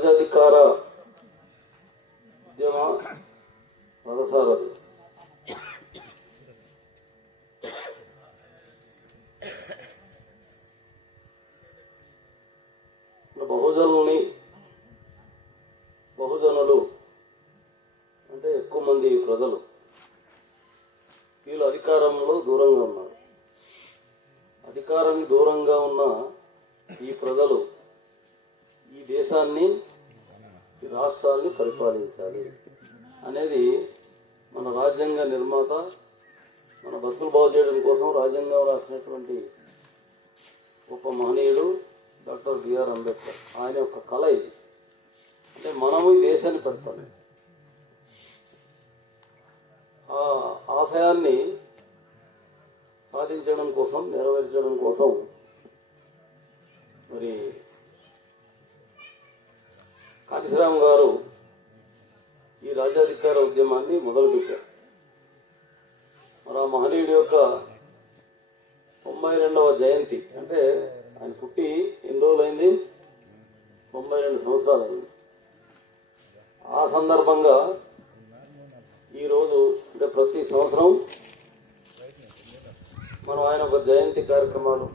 రాజ్యాధికార ఉద్యమ రథసారథి. బహుజనులు అంటే ఎక్కువ మంది ప్రజలు వీళ్ళు అధికారంలో దూరంగా ఉన్నారు. అధికారానికి దూరంగా ఉన్న ఈ ప్రజలు ఈ దేశాన్ని, ఈ రాష్ట్రాన్ని పరిపాలించాలి అనేది మన రాజ్యాంగ నిర్మాత, మన బతుకులు బాగు చేయడం కోసం రాజ్యాంగం రాసినటువంటి గొప్ప మహనీయుడు డాక్టర్ బిఆర్ అంబేద్కర్. ఆయన యొక్క కళ ఇది. అంటే మనము ఈ దేశాన్ని పరిపాలి, ఆ ఆశయాన్ని సాధించడం కోసం, నెరవేర్చడం కోసం మరి కాంతిశ్రామ్ గారు ఈ రాజ్యాధికార ఉద్యమాన్ని మొదలుపెట్టారు. మరి ఆ మహనీయుడి యొక్క 92వ జయంతి, అంటే ఆయన పుట్టి ఎన్ని రోజులైంది? 92 సంవత్సరాలైంది. ఆ సందర్భంగా ఈరోజు అంటే ప్రతి సంవత్సరం మనం ఆయన ఒక జయంతి కార్యక్రమాలు,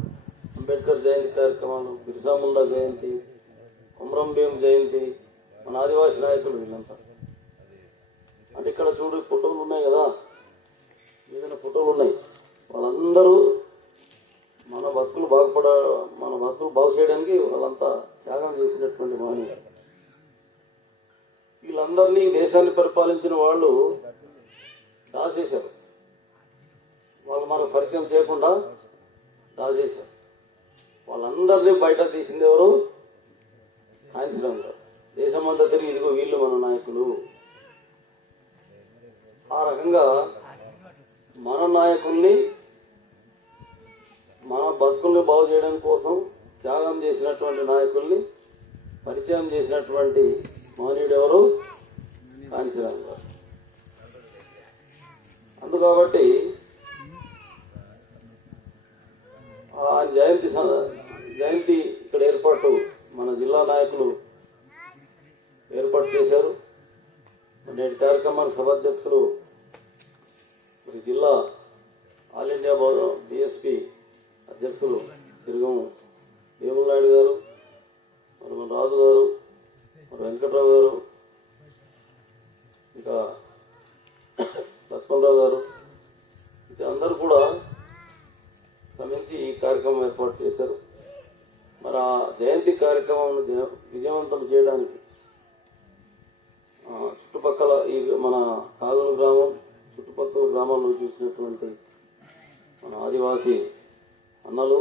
అంబేద్కర్ జయంతి కార్యక్రమాలు, బిర్సా ముండా జయంతి, కొమరం భీం జయంతి, మన ఆదివాసీ నాయకులు వీళ్ళంతా. అంటే ఇక్కడ చూడు ఫోటోలు ఉన్నాయి కదా, ఏదైనా ఫోటోలు ఉన్నాయి. వాళ్ళందరూ మన బతుకులు బాగు చేయడానికి వాళ్ళంతా త్యాగం చేసినటువంటి మహనీయులు. వీళ్ళందరినీ దేశాన్ని పరిపాలించిన వాళ్ళు దాచేశారు. వాళ్ళు మనకు పరిచయం చేయకుండా దాచేశారు. వాళ్ళందరినీ బయట తీసింది ఎవరు? కాంతిశ్రామ్ గారు. దేశమంతా తిరిగి ఇదిగో వీళ్ళు మన నాయకులు. ఆ రకంగా మన నాయకుల్ని, మన బతుకుల్ని బాగు చేయడం కోసం త్యాగం చేసినటువంటి నాయకుల్ని పరిచయం చేసినటువంటి మహనీయుడు ఎవరు? కాంతిశ్రామ్ గారు. అందుకాబట్టి ఆ జయంతి ఇక్కడ ఏర్పాటు మన జిల్లా నాయకులు ఏర్పాటు చేశారు. నేటి కార్యక్రమానికి సభాధ్యక్షులు మరి జిల్లా ఆల్ ఇండియా బిఎస్పి అధ్యక్షులు తిరుగం వేముల నాయుడు గారు, మరి మన రాజు గారు, మరి వెంకట్రావు గారు, ఇంకా లక్ష్మణరావు గారు, ఇది అందరూ కూడా శ్రమించి ఈ కార్యక్రమం ఏర్పాటు చేశారు. మరి ఆ జయంతి కార్యక్రమం విజయవంతం చేయడానికి చుట్టుపక్కల ఈ మన కాగలు గ్రామం, చుట్టుపక్కల గ్రామాల్లో చూసినటువంటి మన ఆదివాసీ అన్నలు,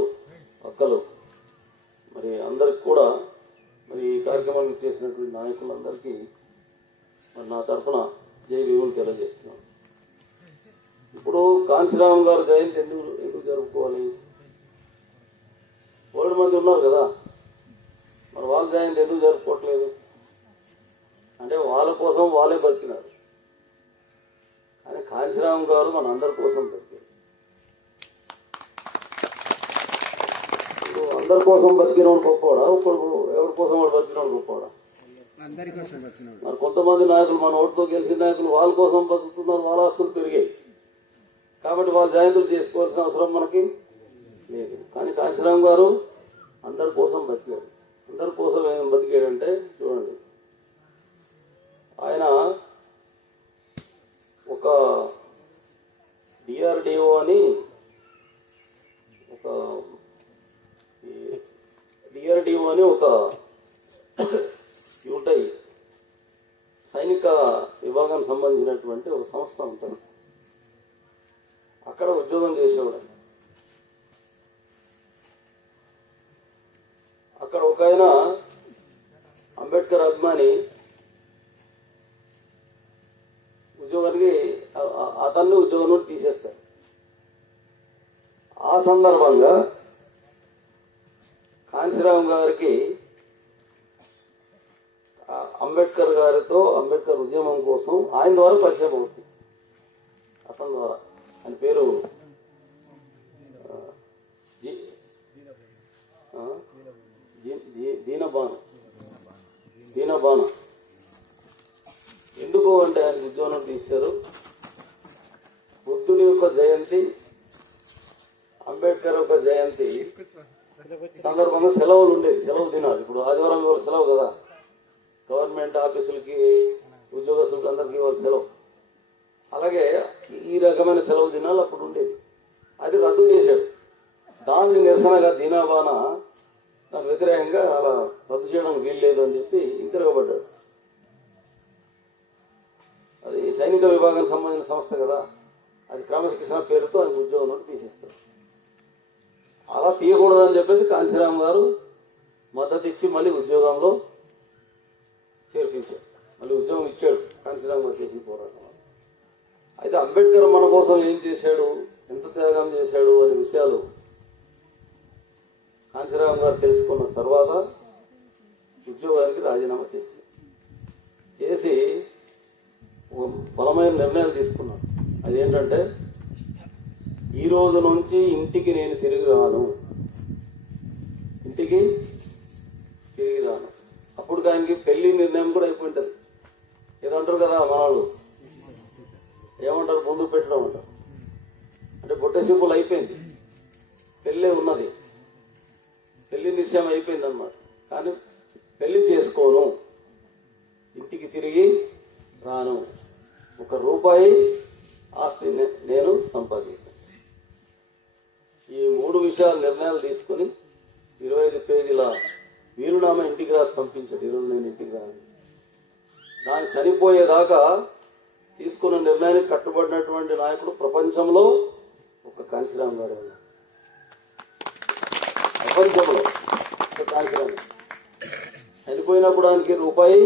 అక్కలు, మరి అందరికి కూడా మరి ఈ కార్యక్రమాన్ని చేసినటువంటి నాయకులందరికీ మరి నా తరఫున జై భీములు తెలియజేస్తున్నాను. ఇప్పుడు కాంతిశ్రామ్ గారు జయంతి ఎందుకు జరుపుకోవాలి? కోటి మంది ఉన్నారు కదా, మరి వాళ్ళ జయంతి ఎందుకు జరుపుకోవట్లేదు? అంటే వాళ్ళ కోసం వాళ్ళే బతికినారు. కానీ కాంతిశ్రామ్ గారు మన అందరి కోసం బతికారు. అందరి కోసం బతికినోడు గొప్పవాడా? ఎవరి కోసం వాడు బతికినోడు గొప్పవాడా? మరి కొంతమంది నాయకులు, మన ఓటుతో గెలిచిన నాయకులు వాళ్ళ కోసం బతుకుతున్నారు, వాళ్ళ ఆస్తులు పెరిగాయి కాబట్టి వాళ్ళ జయంతులు చేసుకోవాల్సిన అవసరం మనకి లేదు. కానీ కాంతిశ్రామ్ గారు అందరి కోసం బతికాడు. అందరి కోసం ఏం బతికాడంటే చూడండి, ఆయన ఒక డిఆర్డిఓ అని ఒక యూటై సైనిక విభాగానికి సంబంధించినటువంటి ఒక సంస్థ ఉంటుంది. అక్కడ ఉద్యోగం చేసేవాడు. అక్కడ ఒక ఆయన అంబేద్కర్ అభిమాని అతన్ని ఉద్యోగం నుండి తీసేస్తారు. ఆ సందర్భంగా కాంతిశ్రామ్ గారికి అంబేద్కర్ గారితో, అంబేద్కర్ ఉద్యమం కోసం ఆయన ద్వారా పరిచయం అవుతుంది. అతని ద్వారా, ఆయన పేరు దీనబాను దీనాబాన. ఎందుకు అంటే ఆయనకు ఉద్యోగం తీశారు. బుద్ధుడి యొక్క జయంతి, అంబేద్కర్ యొక్క జయంతి సందర్భంగా సెలవులు ఉండేది, సెలవు దినాలు. ఇప్పుడు ఆదివారం ఇవాళ సెలవు కదా, గవర్నమెంట్ ఆఫీసులకి ఉద్యోగస్తులకి అందరికీ ఇవాళ సెలవు. అలాగే ఈ రకమైన సెలవు దినాలు అప్పుడు ఉండేది, అది రద్దు చేశాడు. దాన్ని నిరసనగా దీనాబాన దానికి వ్యతిరేకంగా అలా రద్దు చేయడం వీల్లేదు అని చెప్పి తిరగబడ్డాడు. అది సైనిక విభాగానికి సంబంధించిన సంస్థ కదా, అది క్రమశిక్షణ పేరుతో ఆయన ఉద్యోగం నుండి తీసేస్తారు. అలా తీయకూడదని చెప్పేసి కాంశీరామ్ గారు మద్దతు ఇచ్చి మళ్ళీ ఉద్యోగంలో చేర్పించాడు, మళ్ళీ ఉద్యోగం ఇచ్చాడు కాంశీరామ్ గారు చేసిన పోరాటం. అయితే అంబేద్కర్ మన కోసం ఏం చేశాడు, ఎంత త్యాగం చేశాడు అనే విషయాలు కాంశీరామ్ గారు తెలుసుకున్న తర్వాత ఉద్యోగానికి రాజీనామా చేసి బలమైన నిర్ణయాలు తీసుకున్నాడు. అదేంటంటే ఈ రోజు నుంచి ఇంటికి నేను తిరిగి రాను, ఇంటికి తిరిగి రాను. అప్పుడు ఆయనకి పెళ్లి నిర్ణయం కూడా అయిపోయింటుంది. ఏదంటారు కదా మనవాళ్ళు, ఏమంటారు, ముందు పెట్టడం అంటారు. అంటే బొట్టె సింపుల్ అయిపోయింది, పెళ్ళే ఉన్నది, పెళ్లి నిశ్చయం అయిపోయింది అన్నమాట. కానీ పెళ్లి చేసుకోను, ఇంటికి తిరిగి రాను, 1 రూపాయి ఆస్తి నేను సంపాదించాను. ఈ 3 విషయాలు నిర్ణయాలు తీసుకుని 25 పేజీల వీలునామా ఇంటికి రాసి పంపించాడు. ఈరోజు నేను ఇంటికి రాను. దాన్ని చనిపోయేదాకా తీసుకున్న నిర్ణయానికి కట్టుబడినటువంటి నాయకుడు ప్రపంచంలో ఒక కాంశీరామ్ గారు ఉన్నారు. ప్రపంచంలో ఒక కాంశీరామ్. చనిపోయినప్పుడు ఆయనకి రూపాయి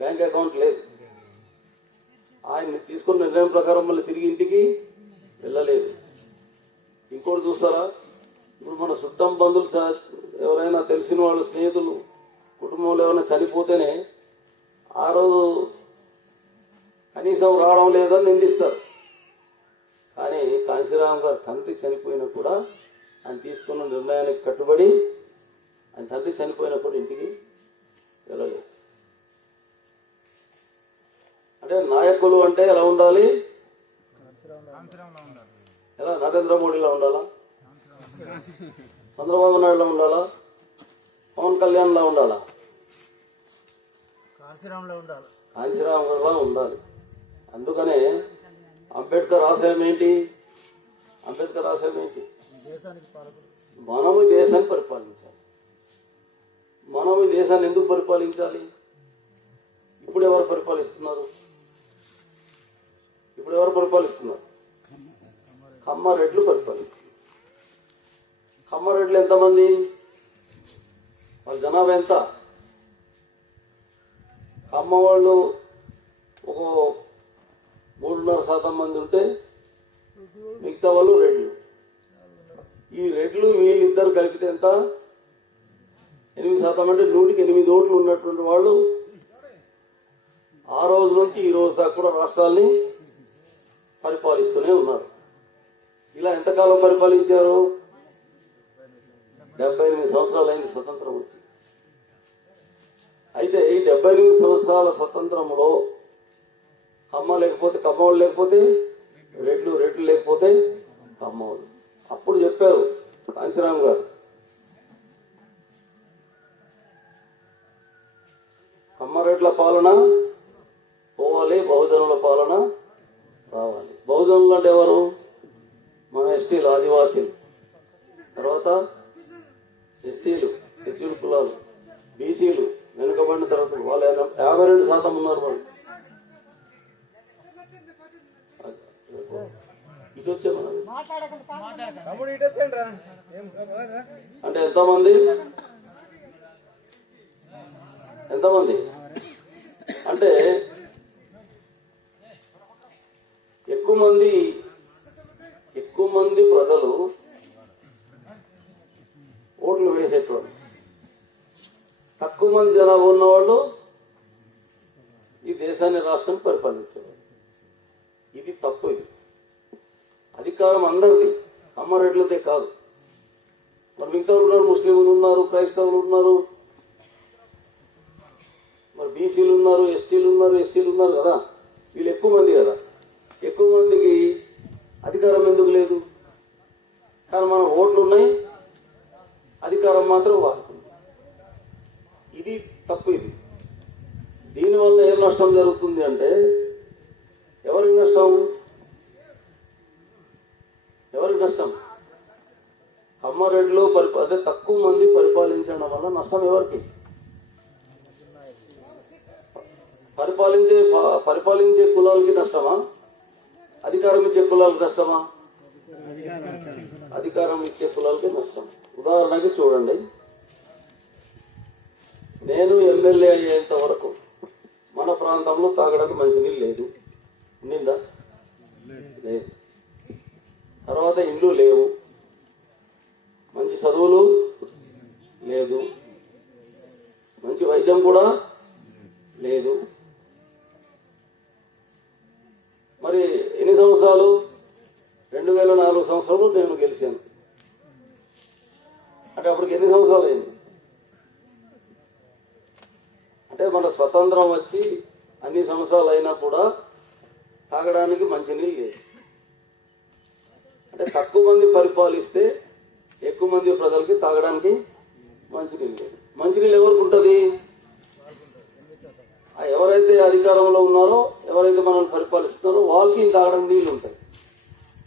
బ్యాంక్ అకౌంట్ లేదు. ఆయన తీసుకున్న నిర్ణయం ప్రకారం మళ్ళీ తిరిగి ఇంటికి వెళ్ళలేదు. ఇంకోటి చూస్తారా, ఇప్పుడు మన చుట్టం బంధువులు ఎవరైనా తెలిసిన వాళ్ళు, స్నేహితులు, కుటుంబంలో ఎవరైనా చనిపోతేనే ఆ రోజు కనీసం రావడం లేదని నిందిస్తారు. కానీ కాంశీరామ్ గారు తండ్రి చనిపోయినా కూడా ఆయన తీసుకున్న నిర్ణయానికి కట్టుబడి ఆయన తండ్రి చనిపోయినప్పుడు ఇంటికి వెళ్ళలేదు. అంటే నాయకులు అంటే ఎలా ఉండాలి, ఎలా నరేంద్ర మోడీలా ఉండాలా, చంద్రబాబు నాయుడులా ఉండాలా, పవన్ కళ్యాణ్లా ఉండాలా, కాంశీరామ్ గారులా ఉండాలి. అందుకనే అంబేద్కర్ ఆశయం ఏంటి, అంబేద్కర్ ఆశయం ఏంటి, మనము ఈ దేశాన్ని పరిపాలించాలి. మనం ఈ దేశాన్ని ఎందుకు పరిపాలించాలి? ఇప్పుడు ఎవరు పరిపాలిస్తున్నారు? ఇప్పుడు ఎవరు పరిపాలిస్తున్నారు? కమ్మారెడ్లు పరిపాలిస్తున్నారు. కమ్మారెడ్లు ఎంతమంది? వాళ్ళ జనాభా ఎంత? కమ్మ వాళ్ళు ఒక 3.5% మంది ఉంటే మిగతా వాళ్ళు రెడ్లు. ఈ రెడ్లు వీళ్ళిద్దరు కలిపితే ఎంత? 8% అంటే 100కి 8 ఓట్లు ఉన్నటువంటి వాళ్ళు ఆ రోజు నుంచి ఈ రోజు దాకా కూడా రాష్ట్రాల్ని పరిపాలిస్తూనే ఉన్నారు. ఇలా ఎంతకాలం పరిపాలించారు? 78 సంవత్సరాలు అయింది స్వతంత్రం వచ్చి. అయితే ఈ 78 సంవత్సరాల స్వతంత్రంలో కమ్మ లేకపోతే కమ్మవాళ్ళు, లేకపోతే రెడ్లు, రెడ్లు లేకపోతే కమ్మవాళ్ళు. అప్పుడు చెప్పారు కాంశీరామ్ గారు, కమ్మారెడ్ల పాలన పోవాలి, బహుజనుల పాలన రావాలి. బహుజనులు అంటే ఎవరు? మన ఎస్టీలు, ఆదివాసీలు, తర్వాత ఎస్సీలు, షెడ్యూల్ కులాలు, బీసీలు, వెనుకబడిన తరగతులు, వాళ్ళు 52% ఉన్నారు. వాళ్ళు ఇటు వచ్చే మనం అంటే ఎంతమంది అంటే ఎక్కువ మంది ప్రజలు ఓట్లు వేసేటోళ్ళు, తక్కువ మంది జనాభా ఉన్నవాళ్ళు ఈ దేశాన్ని, రాష్ట్రం పరిపాలించేవాళ్ళు. ఇది తప్పు. ఇది అధికారం అందరిది, కమ్మారెడ్లదే కాదు. మరి మిగతా ఉన్నారు, ముస్లింలు ఉన్నారు, క్రైస్తవులు ఉన్నారు, ఉన్నారు, ఎస్టీలు ఉన్నారు, ఎస్సీలు ఉన్నారు కదా, వీళ్ళు ఎక్కువ మంది కదా. ఎక్కువ మందికి అధికారం ఎందుకు లేదు? కానీ మన ఓట్లు ఉన్నాయి, అధికారం మాత్రం వాడుతుంది. ఇది తప్పు. ఇది దీనివల్ల ఏం నష్టం జరుగుతుంది అంటే, ఎవరికి నష్టం? ఎవరికి నష్టం? కమ్మారెడ్డిలో అదే తక్కువ మంది పరిపాలించడం వల్ల నష్టం ఎవరికి? పరిపాలించే కులాలకి నష్టమా? అధికారం ఇచ్చే కులాలకి నష్టమా? అధికారం ఇచ్చే కులాలకి నష్టం. ఉదాహరణకి చూడండి, నేను ఎమ్మెల్యే అయ్యేంత వరకు మన ప్రాంతంలో తాగడానికి మంచినీళ్ళు లేదు. ఉండిందా? లేదు. తర్వాత ఇండ్లు లేవు, మంచి చదువులు లేదు, మంచి వైద్యం కూడా లేదు. మరి ఎన్ని సంవత్సరాలు? 2004 సంవత్సరంలో నేను గెలిచాను. అంటే అప్పటికి ఎన్ని సంవత్సరాలు అయింది? అంటే మన స్వతంత్రం వచ్చి అన్ని సంవత్సరాలు అయినా కూడా తాగడానికి మంచినీళ్ళు లేదు. అంటే తక్కువ మంది పరిపాలిస్తే ఎక్కువ మంది ప్రజలకి తాగడానికి మంచినీళ్ళు లేదు. మంచినీళ్ళు ఎవరికి ఉంటుంది? ఎవరైతే అధికారంలో ఉన్నారో, ఎవరైతే మనల్ని పరిపాలిస్తున్నారో వాళ్ళకి తాగడానికి నీళ్ళు ఉంటాయి.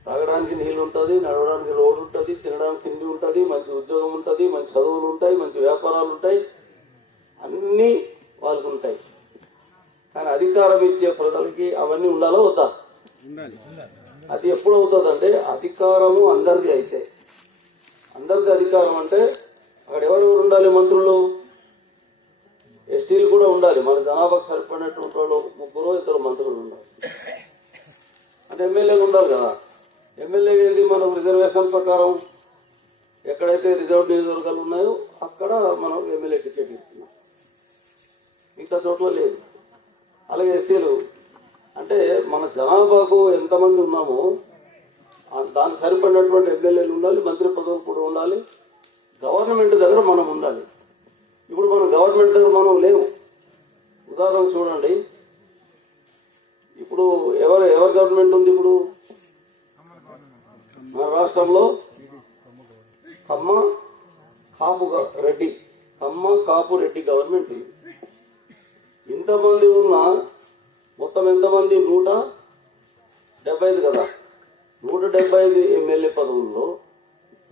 తాగడానికి నీళ్ళు ఉంటుంది, నడవడానికి రోడ్డు ఉంటుంది, తినడానికి తిండి ఉంటుంది, మంచి ఉద్యోగం ఉంటుంది, మంచి చదువులు ఉంటాయి, మంచి వ్యాపారాలు ఉంటాయి, అన్నీ వాళ్ళకు ఉంటాయి. కానీ అధికారం ఇచ్చే ప్రజలకి అవన్నీ ఉండాలో వద్దా? అది ఎప్పుడు అవుతుంది అంటే, అధికారము అందరిది అయితే. అందరిది అధికారం అంటే అక్కడ ఎవరెవరు ఉండాలి? మంత్రులు, ఎస్టీలు కూడా ఉండాలి. మన జనాభాకు సరిపడినటువంటి వాళ్ళు 3 మంత్రులు ఉండాలి. అంటే ఎమ్మెల్యేలు ఉండాలి కదా. ఎమ్మెల్యే ఏంటి? మనం రిజర్వేషన్ ప్రకారం ఎక్కడైతే రిజర్వ్ నియోజకవర్గాలు ఉన్నాయో అక్కడ మనం ఎమ్మెల్యే టికెట్ ఇస్తున్నాం, మిగతా చోట్ల లేదు. అలాగే ఎస్సీలు అంటే మన జనాభాకు ఎంతమంది ఉన్నామో దానికి సరిపడినటువంటి ఎమ్మెల్యేలు ఉండాలి, మంత్రి పదవులు కూడా ఉండాలి, గవర్నమెంట్ దగ్గర మనం ఉండాలి. ఇప్పుడు మనం గవర్నమెంట్ దగ్గర మనం లేవు. ఉదాహరణ చూడండి, ఇప్పుడు ఎవరు గవర్నమెంట్ ఉంది? ఇప్పుడు మన రాష్ట్రంలో కమ్మ కాపు రెడ్డి గవర్నమెంట్ ఉంది. ఇంతమంది ఉన్న మొత్తం ఎంతమంది? 175 కదా. 175 ఎమ్మెల్యే పదవుల్లో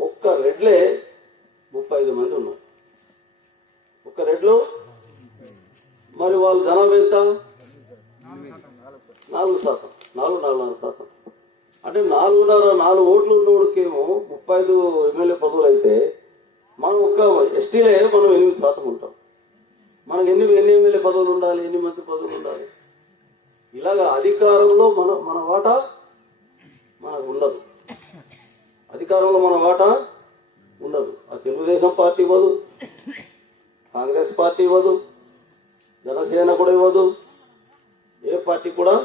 ఒక్క రెడ్లే 35 మంది ఉన్నారు. ఒక్క రెడ్లు. మరి వాళ్ళు జనాభా ఎంత? 4%, 4.5%. అంటే 4 ఓట్లు ఉన్నోడికేమో 35 ఎమ్మెల్యే పదవులు అయితే, మనం ఒక్క ఎస్టీలే మనం 8% ఉంటాం. మనకు ఎన్ని ఎమ్మెల్యే పదవులు ఉండాలి? ఎన్ని మంత్రి పదవులు ఉండాలి? ఇలాగా అధికారంలో మన వాటా మనకు ఉండదు. అధికారంలో మన వాటా ఉండదు. ఆ తెలుగుదేశం పార్టీ ఇవ్వదు, కాంగ్రెస్ పార్టీ ఇవ్వదు, జనసేన కూడా ఇవ్వదు, ఏ పార్టీ కూడా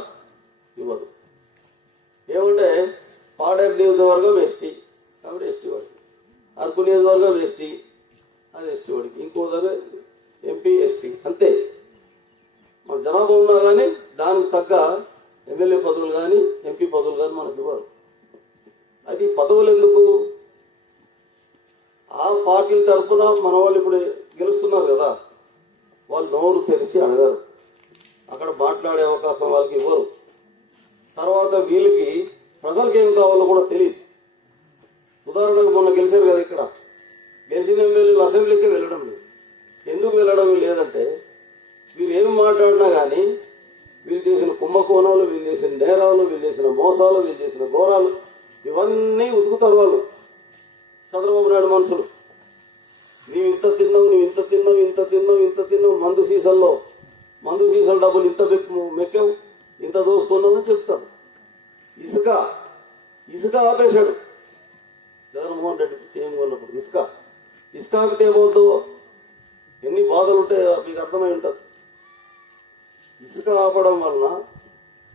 ఇవ్వదు. ఏమంటే పాడేరు నియోజకవర్గం ఎస్టీ కాబట్టి ఎస్టీ వాడికి, అరకు నియోజకవర్గం ఎస్టీ అది ఎస్టీ వాడికి, ఇంకో దగ్గర ఎంపీ ఎస్టీ, అంతే. మన జనాభా ఉన్నా కానీ దానికి తగ్గ ఎమ్మెల్యే పదవులు కానీ ఎంపీ పదవులు కానీ మనకు ఇవ్వరు. అది పదవులు ఎందుకు? ఆ పార్టీల తరఫున మన వాళ్ళు ఇప్పుడు గెలుస్తున్నారు కదా, వాళ్ళు నోరు తెరిచి అడగరు, అక్కడ మాట్లాడే అవకాశం వాళ్ళకి ఇవ్వరు. తర్వాత వీళ్ళకి ప్రజలకు ఏం కావాలో కూడా తెలియదు. ఉదాహరణకు మొన్న గెలిచారు కదా, ఇక్కడ గెలిచిన ఎమ్మెల్యేలు అసెంబ్లీకి వెళ్ళడం లేదు. ఎందుకు వెళ్ళడం లేదంటే, వీళ్ళు ఏం మాట్లాడినా కానీ వీళ్ళు చేసిన కుంభకోణాలు, వీళ్ళు చేసిన నేరాలు, వీళ్ళు చేసిన మోసాలు, వీళ్ళు చేసిన ఘోరాలు ఇవన్నీ ఉతుకుతారు వాళ్ళు. చంద్రబాబు నాయుడు మనుషులు, నీవు ఇంత తిన్నావు, నువ్వు ఇంత తిన్నావు, ఇంత తిన్నావు, ఇంత తిన్నావు, మందు సీసాల డబ్బులు ఇంత మెక్కావు, ఇంత దోసుకున్నావు అని చెప్తారు. ఇసుక ఆపేశాడు జగన్మోహన్ రెడ్డి సీఎంగా ఉన్నప్పుడు. ఇసుక ఆపితే ఏమవుతుందో, ఎన్ని బాధలు ఉంటాయో మీకు అర్థమై ఉంటుంది. ఇసుక ఆపడం వలన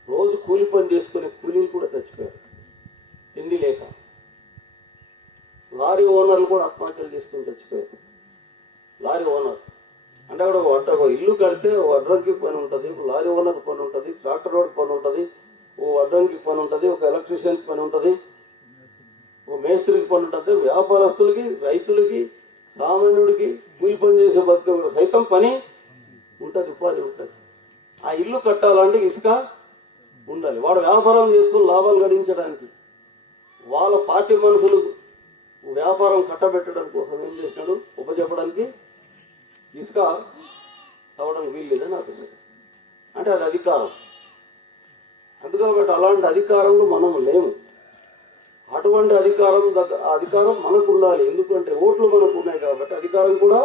రోజు కూలి పని చేసుకునే కూలీలు కూడా చచ్చిపోయారు తిండి లేక. లారీ ఓనర్లు కూడా ఆత్మహత్యలు చేసుకుని చచ్చిపోయారు. లారీ ఓనర్ అంటే అంటే అక్కడ ఒక ఇల్లు కడితే ఓ వడ్రంకి పని ఉంటుంది, ఒక లారీ ఓనర్కి పని ఉంటుంది, ట్రాక్టర్ రోడ్కి పని ఉంటుంది, ఓ వడ్రంకి పని ఉంటుంది, ఒక ఎలక్ట్రీషియన్కి పని ఉంటుంది, ఓ మేస్త్రికి పని ఉంటుంది, వ్యాపారస్తులకి, రైతులకి, సామాన్యుడికి, కూలి పని చేసే బతుకు సైతం పని ఉంటుంది, ఉపాధి ఉంటుంది. ఆ ఇల్లు కట్టాలంటే ఇసుక ఉండాలి. వాడు వ్యాపారం చేసుకుని లాభాలు గడించడానికి, వాళ్ళ పార్టీ మనుషులు వ్యాపారం కట్టబెట్టడం కోసం ఏం చేసినాడు, ఉపజెప్పడానికి ఇసుక తవ్వడానికి వీల్లేదని అర్థం. అంటే అది అధికారం. అందుకని అలాంటి అధికారంలో మనం లేము. అటువంటి అధికారం మనకు ఉండాలి. ఎందుకంటే ఓట్లు మనకు ఉన్నాయి కాబట్టి అధికారం కూడా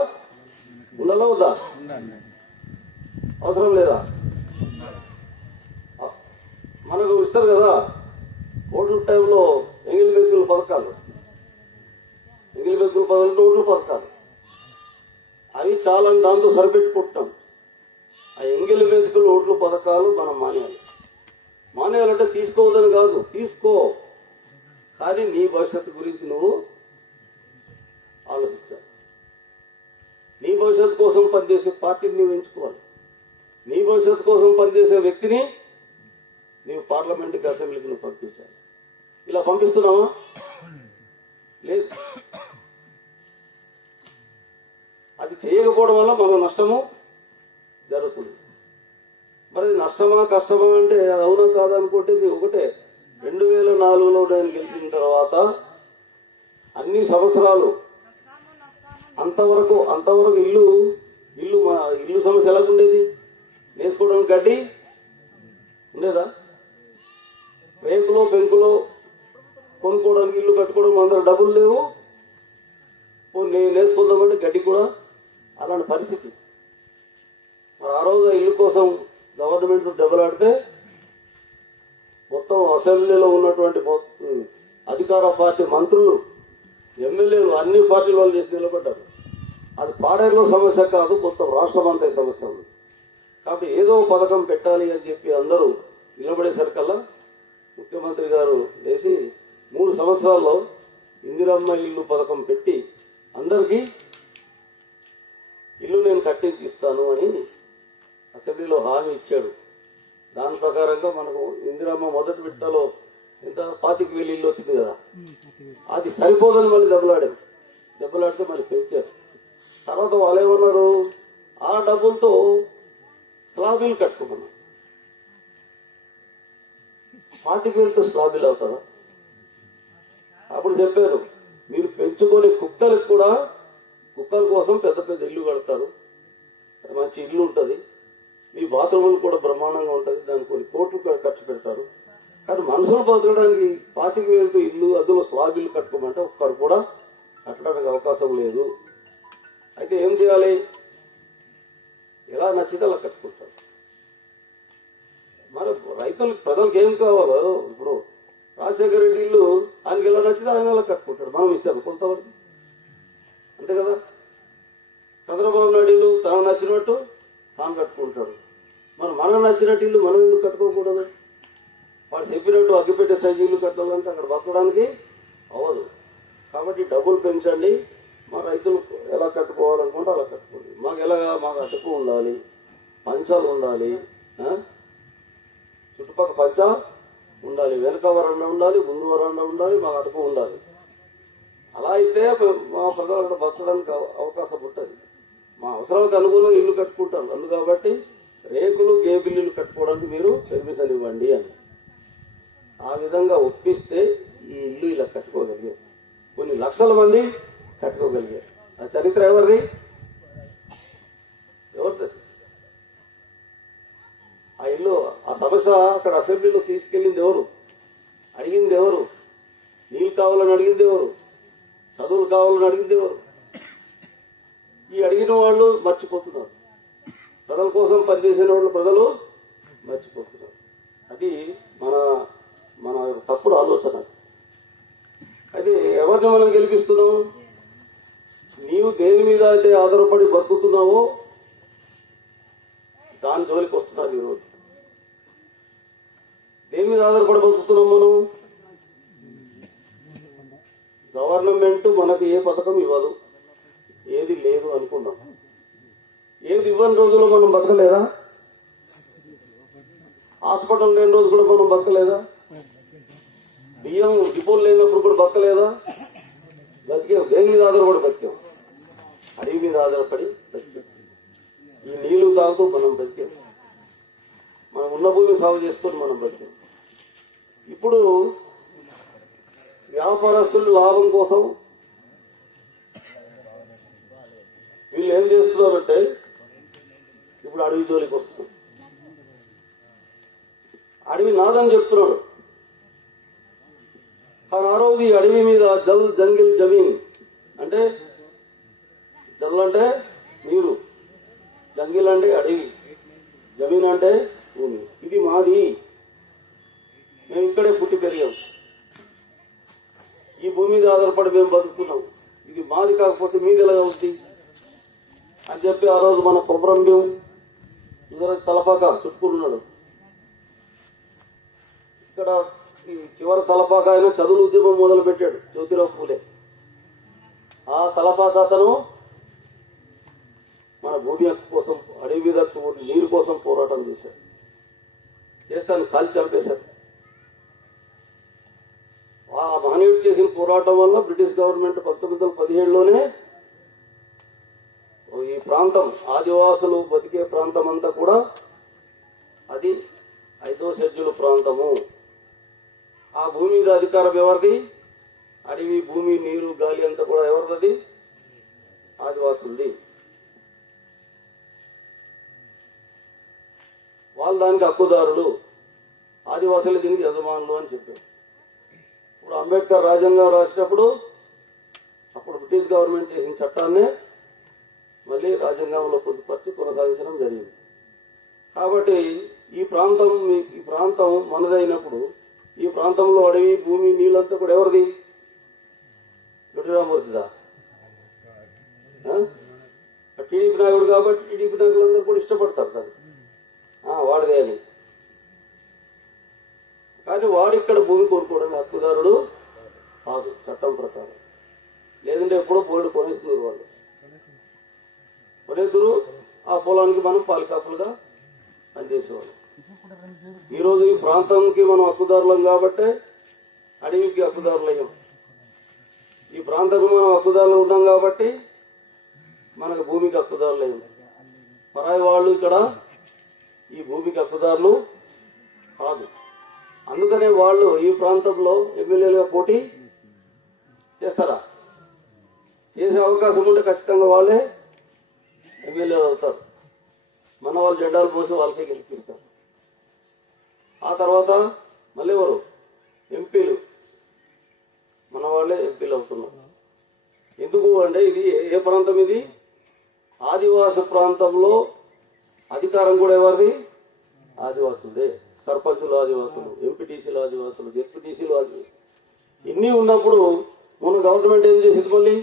ఉండాలా వద్దా? అవసరం లేదా? మనకు ఇస్తారు కదా ఓట్ల టైంలో ఎంగిలి బెంకుల పథకాలు, ఓట్ల పథకాలు అవి చాలా దాంతో సరిపెట్టుకుంటాం. ఆ ఎంగిలి బెంకులు ఓట్ల పథకాలు మనం మానేయాలంటే తీసుకోవద్దని కాదు, తీసుకో, కానీ నీ భవిష్యత్తు గురించి నువ్వు ఆలోచించాలి. నీ భవిష్యత్తు కోసం పనిచేసే పార్టీని నువ్వు ఎంచుకోవాలి. నీ భవిష్యత్తు కోసం పనిచేసే వ్యక్తిని నీవు పార్లమెంటుకి, అసెంబ్లీకి నువ్వు పంపించాలి. ఇలా పంపిస్తున్నావా? లేదు. అది చేయకపోవడం వల్ల మనకు నష్టము జరుగుతుంది. మరి నష్టమా కష్టమా అంటే అది అవునా కాదా అనుకుంటే మీకు ఒకటే, 2004లో నేను గెలిచిన తర్వాత అన్ని సంవత్సరాలు అంతవరకు ఇల్లు సమస్య ఎలాగుండేది? వేసుకోవడానికి గడ్డి ఉండేదా? రేకులో పెంకులో కొనుక్కోవడానికి, ఇల్లు కట్టుకోవడం అందరూ డబ్బులు లేవు, నేను వేసుకుందామంటే గడ్డి కూడా అలాంటి పరిస్థితి. మరి ఆ రోజు ఇల్లు కోసం గవర్నమెంట్ దెబ్బలాడితే మొత్తం అసెంబ్లీలో ఉన్నటువంటి అధికార పార్టీ మంత్రులు, ఎమ్మెల్యేలు, అన్ని పార్టీల వాళ్ళు చేసి నిలబడ్డారు. అది పాడేరులో సమస్య కాదు, మొత్తం రాష్ట్రం అంతా సమస్య ఉంది. కాబట్టి ఏదో పథకం పెట్టాలి అని చెప్పి అందరూ నిలబడేసరికల్లా ముఖ్యమంత్రి గారు లేచి 3 సంవత్సరాల్లో ఇందిరమ్మ ఇల్లు పథకం పెట్టి అందరికీ ఇల్లు నేను కట్టించి ఇస్తాను అని అసెంబ్లీలో హామీ ఇచ్చాడు. దాని ప్రకారంగా మనకు ఇందిరమ్మ మొదటి విడతలో ఎంత 25,000 ఇల్లు వచ్చింది కదా, అది సరిపోదని మళ్ళీ దెబ్బలాడితే మళ్ళీ పెంచారు. తర్వాత వాళ్ళు ఏమన్నారు, ఆ డబ్బులతో స్లాబీలు కట్టుకున్నాం. 25,000తో స్లాబీలు అవుతారా? అప్పుడు చెప్పారు, మీరు పెంచుకొని కుక్కల కోసం పెద్ద పెద్ద ఇల్లు కడతారు, మంచి ఇల్లు ఉంటుంది, మీ బాత్రూములు కూడా బ్రహ్మాండంగా ఉంటుంది, దానికి కొన్ని కోట్లు ఖర్చు పెడతారు, కానీ మనుషులు బతకడానికి 25,000తో ఇల్లు, అందులో స్లాబ్ ఇల్లు కట్టుకోమంటే ఒక్కడు కూడా కట్టడానికి అవకాశం లేదు. అయితే ఏం చేయాలి? ఎలా నచ్చితే అలా కట్టుకుంటారు. మరి ప్రజలకు ఏం కావాలో, ఇప్పుడు రాజశేఖర రెడ్డి ఇల్లు ఆయనకి ఎలా నచ్చితే ఆయన అలా కట్టుకుంటాడు, మనం ఇస్తాము కొంతవరకు, అంతే కదా. చంద్రబాబు నాయుడు ఇల్లు తనకు నచ్చినట్టు తాను కట్టుకుంటాడు. మరి మనకు నచ్చినట్టు ఇల్లు మనం ఎందుకు కట్టుకోకూడదు? వాడు చెప్పినట్టు అగ్గిపెట్టే సైజు ఇల్లు కట్టాలంటే అక్కడ బతకడానికి అవ్వదు. కాబట్టి డబ్బులు పెంచండి, మా రైతులు ఎలా కట్టుకోవాలనుకుంటే అలా కట్టుకోండి. మాకు అటుకు ఉండాలి, పంచాలు ఉండాలి, చుట్టుపక్కల పంచా ఉండాలి, వెనక వరండా ఉండాలి, ముందు వరండా ఉండాలి, మాకు అటుకు ఉండాలి. అలా అయితే మా ప్రజలు అక్కడ బతకడానికి అవకాశం ఉంటుంది. మా అవసరాలకు అనుగుణంగా ఇల్లు కట్టుకుంటారు. అందు కాబట్టి రేకులు గేబిల్లు కట్టుకోవడానికి మీరు పర్మిషన్ ఇవ్వండి అని ఆ విధంగా ఒప్పిస్తే ఈ ఇల్లు ఇలా కట్టుకోగలిగారు. కొన్ని లక్షల మంది కట్టుకోగలిగారు. ఆ చరిత్ర ఎవరిది? ఆ ఇల్లు, ఆ సమస్య అక్కడ అసెంబ్లీలో తీసుకెళ్ళింది ఎవరు? అడిగింది ఎవరు? నీళ్ళు కావాలని అడిగింది ఎవరు? చదువులు కావాలని అడిగింది ఎవరు? ఈ అడిగిన వాళ్ళు మర్చిపోతున్నారు. ప్రజల కోసం పనిచేసిన వాళ్ళు ప్రజలు మర్చిపోతున్నారు. అది మన తప్పుడు ఆలోచన. అయితే ఎవరిని మనం గెలిపిస్తున్నాం? నీవు దేని మీద అయితే ఆధారపడి బతుకుతున్నావో దాని జోలికి వస్తున్నారు ఈరోజు. దేని మీద ఆధారపడి బతుకుతున్నాం మనం? గవర్నమెంట్ మనకు ఏ పథకం ఇవ్వదు, ఏది లేదు అనుకున్నాం. ఏది ఇవ్వని రోజుల్లో మనం బతకలేదా? హాస్పిటల్ లేని రోజు కూడా మనం బతకలేదా? బియ్యం డిపోలు లేనప్పుడు కూడా బతకలేదా? బతికాం. దేని మీద ఆధారపడి బతికాం? అడవి మీద ఆధారపడి బతికాం. ఈ నీళ్లు తాగుతూ మనం బతికాం. మనం ఉన్న భూమి సాగు చేసుకొని మనం బతికాం. ఇప్పుడు వ్యాపారస్తులు లాభం కోసం వీళ్ళు ఏం చేస్తున్నారంటే ఇప్పుడు అడవి జోలికి వస్తున్నారు. అడవి నాదని చెప్తున్నాడు. కానీ ఆ రోజు ఈ అడవి మీద జల్ జంగిల్ జమీన్ అంటే జల్ అంటే నీరు, జంగిల్ అంటే అడవి, జమీన్ అంటే భూమి. ఇది మాది, మేము ఇక్కడే పుట్టి పెరిగాం, ఈ భూమి మీద ఆధారపడి మేము బతుకుతున్నాం. ఇది మాది కాకపోతే మీది ఎలా అవుతుంది అని చెప్పి ఆ రోజు మన కొబ్బరం భీం ఇద్దరు తలపాక చుట్టుకున్నాడు. ఇక్కడ ఈ చివరి తలపాక ఆయన చదువు ఉద్యమం మొదలు పెట్టాడు, జ్యోతిరావు పూలే. ఆ తలపాక అతను మన భూమి హక్కు కోసం, అడవి మీద నీరు కోసం పోరాటం చేశాడు. చేస్తాను కాల్చి చంపేశారు. ఆ మహనీయుడు చేసిన పోరాటం వల్ల బ్రిటిష్ గవర్నమెంట్ 1917లోనే ఈ ప్రాంతం ఆదివాసులు బతికే ప్రాంతం అంతా కూడా అది 5వ షెడ్యూల్ ప్రాంతము. ఆ భూమి మీద అధికారం ఎవరిది? అడవి, భూమి, నీరు, గాలి అంతా కూడా ఎవరిది? ఆదివాసులది. వాళ్ళు దానికి హక్కుదారులు, ఆదివాసులు దీనికి యజమానులు అని చెప్పారు. ఇప్పుడు అంబేద్కర్ రాజ్యాంగం రాసినప్పుడు అప్పుడు బ్రిటిష్ గవర్నమెంట్ చేసిన చట్టాన్నే మళ్ళీ రాజ్యాంగంలో పొందుపరిచి కొనసాగించడం జరిగింది. కాబట్టి ఈ ప్రాంతం మనదైనప్పుడు ఈ ప్రాంతంలో అడవి, భూమి, నీళ్ళంతా కూడా ఎవరిది? జ్యోతిరామూర్తిదా? టీడీపీ నాయకుడు కాబట్టి టీడీపీ నాయకులందరూ కూడా ఇష్టపడతారు దాన్ని, వాడిదే అని. కానీ వాడు ఇక్కడ భూమి కొనుక్కోవడం హక్కుదారుడు కాదు చట్టం ప్రకారం. లేదంటే ఎప్పుడో పోయి కొనేస్తున్నారు వాళ్ళు. కొనేతురు ఆ పొలానికి మనం పాలికాపులుగా పనిచేసేవాళ్ళు. ఈరోజు ఈ ప్రాంతంకి మనం హక్కుదారులం కాబట్టే అడవికి హక్కుదారులయ్యాం. ఈ ప్రాంతానికి మనం హక్కుదారులు ఉన్నాం కాబట్టి మనకు భూమికి హక్కుదారులయ్యాం. పరాయి వాళ్ళు ఇక్కడ ఈ భూమికి హక్కుదారులు కాదు. అందుకనే వాళ్ళు ఈ ప్రాంతంలో ఎమ్మెల్యేలుగా పోటీ చేస్తారా? చేసే అవకాశం ఉంటే ఖచ్చితంగా వాళ్ళే ఎమ్మెల్యేలు అవుతారు. మన వాళ్ళు జెండాలు పోసి వాళ్ళకే గెలిపిస్తారు. ఆ తర్వాత మళ్ళీ ఎవరు? ఎంపీలు, మన వాళ్ళే ఎంపీలు అవుతున్నారు. ఎందుకు అంటే ఇది ఏ ప్రాంతం? ఇది ఆదివాసి ప్రాంతంలో అధికారం కూడా ఎవరిది? ఆదివాసులదే. సర్పంచులు ఆదివాసులు, ఎంపీటీసీలు ఆదివాసులు, జెడ్పీటీసీలు ఆదివాసులు. ఇన్ని ఉన్నప్పుడు మన గవర్నమెంట్ ఏం చేసింది? మళ్ళీ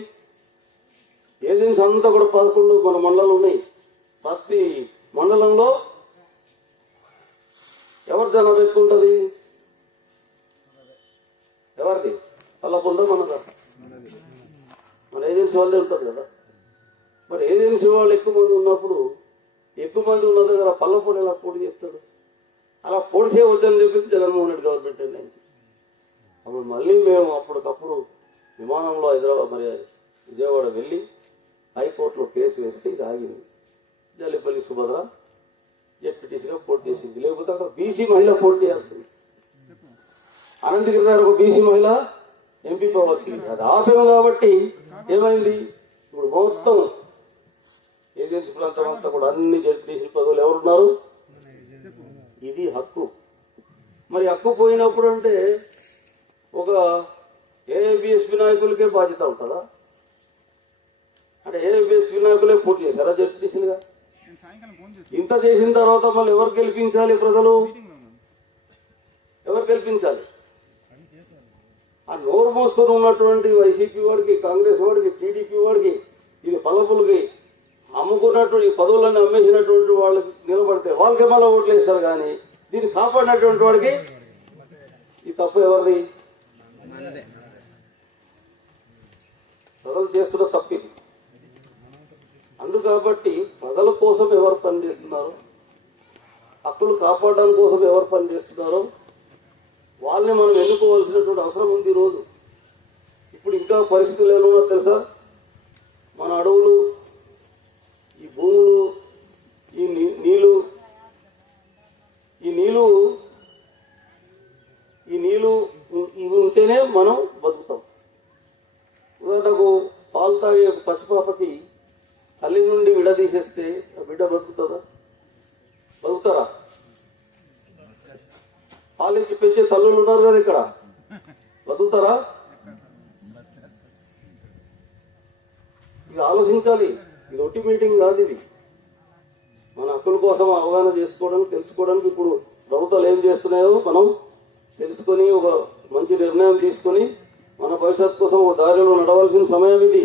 ఏజెన్సీ అంతా కూడా 11 మన మండలాలు ఉన్నాయి. ప్రతి మండలంలో ఎవరి జనాభా ఎక్కువ ఉంటుంది? ఎవరిది? అలా పొందా మనదా? మన ఏజెన్సీ వాళ్ళే ఉంటుంది కదా. మరి ఏజెన్సీ వాళ్ళు ఎక్కువ మంది ఉన్నప్పుడు ఎక్కువ మంది ఉన్న దగ్గర పల్లపూడి ఎలా పోటీ చేస్తాడు? అలా పోటీ చేయవచ్చని చెప్పేసి జగన్మోహన్ రెడ్డి గవర్నమెంట్ నిర్ణయించి అప్పుడు మళ్ళీ మేము అప్పటికప్పుడు విమానంలో విజయవాడ వెళ్ళి హైకోర్టులో కేసు వేస్తే ఇది ఆగింది. జల్లిపల్లి సుభద్ర జెడ్పీటీసీగా పోటీ చేసింది. లేకపోతే అక్కడ బీసీ మహిళ పోటీ చేయాల్సింది. అనంతగిరి గారు ఒక బీసీ మహిళ ఎంపీ పోవాల్సింది. అది ఆపాము కాబట్టి ఏమైంది? ఇప్పుడు మొత్తం ఏజెన్సీ ప్రాంతం అంతా కూడా అన్ని జెడ్పీటీసీ పదవులు ఎవరున్నారు? ఇది హక్కు. మరి హక్కు పోయినప్పుడు అంటే ఒక ఏబిఎస్పీ నాయకులకే బాధ్యత ఉంటుందా? అంటే ఏబిఎస్పీ నాయకులే పోటీ చేశారా జెడ్పీటీసీలుగా? ఇంత చేసిన తర్వాత మళ్ళీ ఎవరు గెలిపించాలి? ప్రజలు ఎవరు గెలిపించాలి? ఆ నోరు మోసుకొని ఉన్నటువంటి వైసీపీ వాడికి, కాంగ్రెస్ వాడికి, టీడీపీ వాడికి, ఇది పల్లపులకి అమ్ముకున్నటువంటి పదవులన్నీ అమ్మేసినటువంటి వాళ్ళకి నిలబడితే వాళ్ళకి మళ్ళీ ఓట్లు వేస్తారు. కానీ దీన్ని కాపాడినటువంటి వాడికి ఈ తప్పు ఎవరిది? ప్రజలు చేస్తున్న తప్పు ఇది. కాబట్టి ప్రజల కోసం ఎవరు పనిచేస్తున్నారు, హక్కులు కాపాడడం కోసం ఎవరు పనిచేస్తున్నారో వాళ్ళని మనం ఎన్నుకోవాల్సినటువంటి అవసరం ఉంది ఈరోజు. ఇప్పుడు ఇంకా పరిస్థితులు ఏమన్నా తెలుసా? మన అడవులు, ఈ భూములు, ఈ నీళ్ళు ఇవి ఉంటేనే మనం బతుకుతాం. ఉదాహరణకు పాలు తాగే పసిపాపకి తల్లి నుండి విడదీసేస్తే ఆ బిడ్డ బతుకుతుందా? బతుకుతారా? పాలించి పెంచే తల్లులు ఉన్నారు కదా ఇక్కడ, బతుకుతారా? ఇది ఆలోచించాలి. ఇది ఒట్టి మీటింగ్ కాదు, ఇది మన హక్కుల కోసం అవగాహన చేసుకోవడానికి, తెలుసుకోవడానికి ఇప్పుడు ప్రభుత్వాలు ఏం చేస్తున్నాయో మనం తెలుసుకొని ఒక మంచి నిర్ణయం తీసుకొని మన భవిష్యత్తు కోసం ఒక దారిలో నడవాల్సిన సమయం ఇది.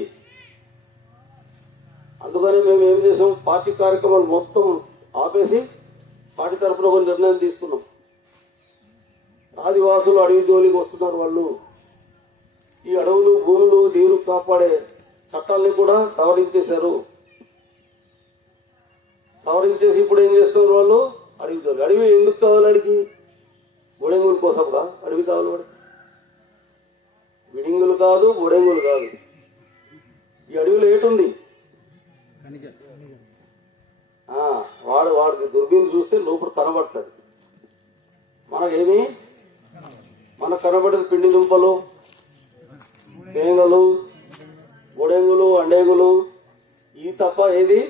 అందుకని మేము ఏం చేసాం, పార్టీ కార్యక్రమాలు మొత్తం ఆపేసి పార్టీ తరఫున ఒక నిర్ణయం తీసుకున్నాం. ఆదివాసులు అడవి జోలికి వస్తున్నారు. వాళ్ళు ఈ అడవులు, భూములు, నీరు కాపాడే చట్టాలని కూడా సవరించేశారు. సవరించేసి ఇప్పుడు ఏం చేస్తున్నారు వాళ్ళు, అడవి జోలి. అడవి ఎందుకు కావాలి? అడిగి బొడెంగుల కోసంగా అడవి కావాలి వాడికి. బిడింగులు కాదు, బొడెంగులు కాదు. ఈ అడవిలో ఏటుంది? వాడికి దుర్బీన్ చూస్తే లోపల కనబడుతుంది. మనకేమి మనకు కనబడేది పిండి దుంపలు, తేంగలు, బొడెంగులు, అండేగులు, ఈ తప్ప ఏది